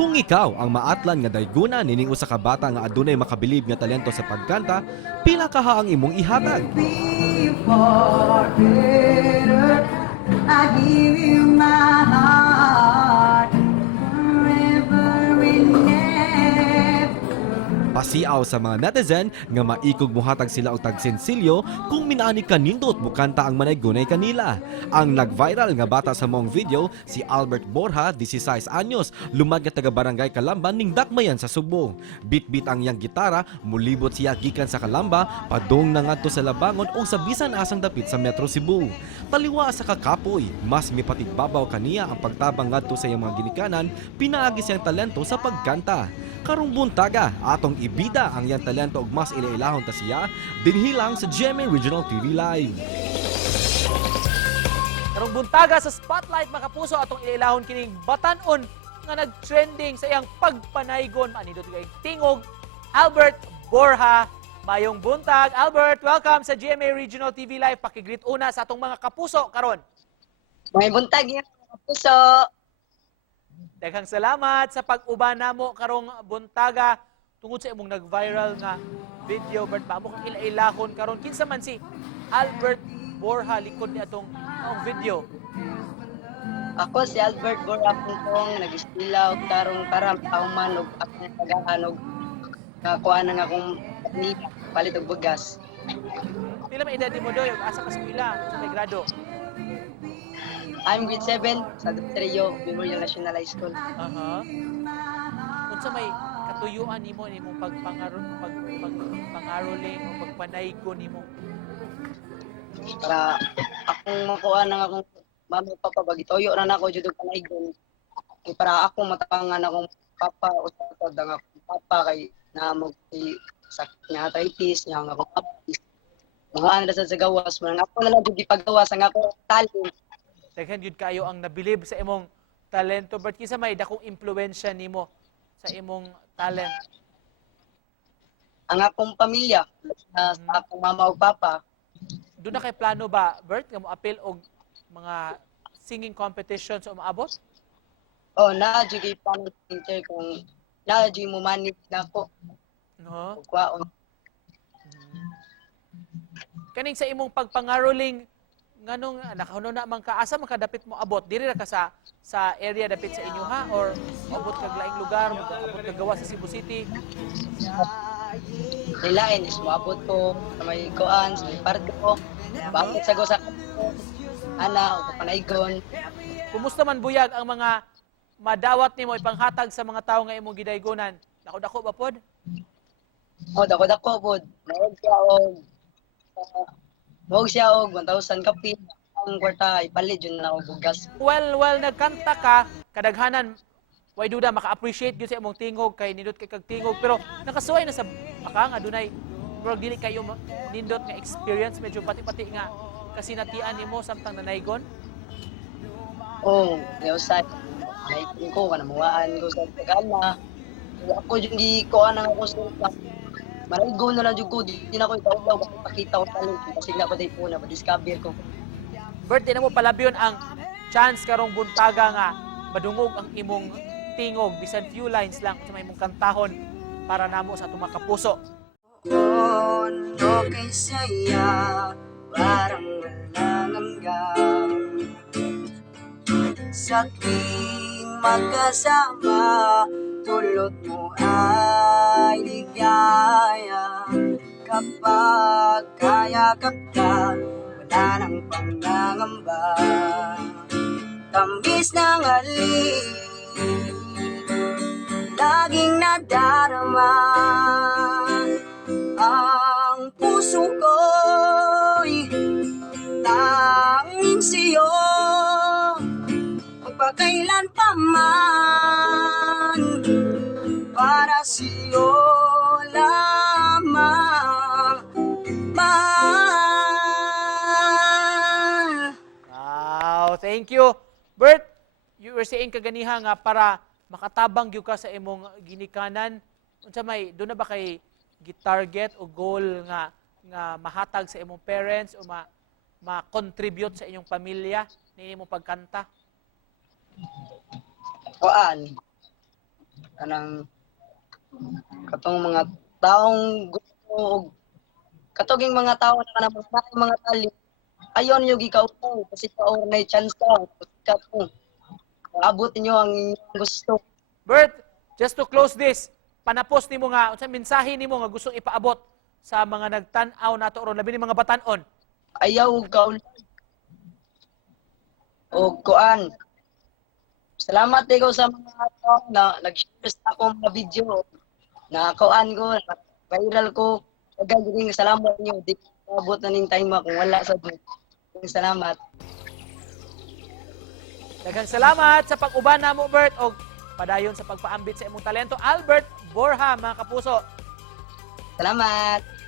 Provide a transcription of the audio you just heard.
Kung ikaw ang maatlan nga dayguna nining usa ka bata nga adunay makabilib nga talento sa pagkanta, pila kaha ang imong ihatag? I give you my heart forever and ever. Pasiaw sa mga netizen nga maikog muhatag sila og tagsensilyo kung minaani kanindot bukanta ang manaygunay kanila. Ang nag-viral nga bata sa mong video si Albert Borja, 16 anyos, lumad nga taga Barangay Calamba ning dakmayan sa Subo. Bit-bit ang iyang gitara, mulibot siya gikan sa Calamba, padung na ngadto sa Labangon o sa bisan asang dapit sa Metro Cebu. Taliwa sa kakapoy, mas mipatigbabaw kaniya ang pagtabang ngadto sa iyang mga ginikanan, pinaagi siyang talento sa pagkanta. Karong buntaga, atong ibida ang iyang talento ug mas ilailahon ta siya dinhilang sa GMA Regional TV Live. Karong buntaga sa Spotlight mga kapuso atong ilailahon kining batan-on nga nag-trending sa iyang pagpanaygon manindot kay tingog Albert Borja. Mayong buntag, Albert, welcome sa GMA Regional TV Live. Pakigreet una sa atong mga kapuso karon. May buntag yan, mga puso. Daghang salamat sa pag-uban namo karong buntaga tungod sa imong nag-viral nga video. Bert, paamo kang ilailahon karon kinsa man si Albert Borja likod ni atong video. Ako si Albert Borja Puntong, nag-istila og tarong para pauman og akong pagahan og nakuha na nga akong panita, palit og bugas. Pila man edad mo doy? Asa ka sa eskwela? Sa may grado? I'm grade 7 sa Dutrio Memorial National High School. Aha. Unsa may katuyuan nimo nimong pagpangaroling o pagpanaygon nimo? Para akong makuha na nga akong mama ug papa bagitoyo na nako jud og panaygon. Kay para ako matapangan akong papa usad ang akong papa kay naamog si sakit nga arthritis nga akong papa. Mga ano sa gawas, mga ako na lang jud ipagawas ang akong talent. Daghan jud kayo ang nabilib sa imong talento. Bert, kinsa may dakong impluwensya nimo sa imong talent? Ang akong pamilya, sa akong mama ug papa. Doon na kay plano ba, Bert, nga mo appeal og mga singing competitions o maabot? Oh, na-jud kay paano teacher kung na-jud mo manage na ako. No? Ug kwaon. Kaning sa imong pagpangaroling nganong nakahuno na man ka asa man kadapit mo abot diri ra ka sa area dapit sa inyo ha or abot kag laing lugar abot kag gawa sa Cebu City? Nilain is moabot ko sa may kuan, sa may parko. Bakit sa gosa ana ug panaygon. Kumusta man buyag ang mga madawat nimo ipanghatag sa mga tawo nga imong gidaygonan? Dako-dako ba pod? Oh, dako pod. Mawag siya og 1,000 kapi ang kwarta ipalit jud na og bugas. Well, nagkanta ka, kadaghanan, way duda, maka-appreciate yun sa imong tingog, kay nindot kay kag tingog, pero nakasuway na sa baka nga, dunay, pero dili kayo nindot nga experience, medyo pati-pati nga, kasi natian nimo samtang nanaygon. Oh, usay. Ay ko kana mawaan ko sa kama. Ako jud gi ko ana ako sa Maraygon na lang jud ko, di na ko itaw pakita ko talent kasi na paday po na discover ko. Bert, di na mo palabyon ang chance karong buntaga nga madungog ang imong tingog, bisan few lines lang kung sa may imong kantahon para namo sa atong mga kapuso. Kondo kay saya, parang walang hanggan. Sa tuwing magkasama, tulot mo ay ligaya. Kapag kayakap ka, wala nang pangangamba. Tamis ng halik, laging nadarama. Ang puso ko'y tanging sa'yo, magpakailan pa man, para sa'yo lamang, mahal. Wow, thank you. Bert, you were saying kaganiha nga para makatabang gyud ka sa imong ginikanan. Unsa may do na ba kay gitarget o goal nga mahatag sa imong parents o ma-contribute sa inyong pamilya ni imong pagkanta? Kuan, anang katong mga taong gusto og katuging mga tao na kanang mga talent ayon yung gikaupo kasi kaor na chance ka po abot niyo ang inyong gusto. Bert, just to close this, panapos nimo nga unsa mensahe nimo nga gustong ipaabot sa mga nagtan-aw nato ron labi ni mga batan-on. Ayaw kaulan o kuan. Salamat ikaw sa mga tao na nag-share sa akong mga video na kuan ko, na viral ko. Daghang salamat niyo. Di ko abot na ning time kung wala sa doon. Salamat. Daghang salamat sa pag-uban namo Bert og padayon sa pagpaambit sa imong talento Albert Borja mga kapuso. Salamat.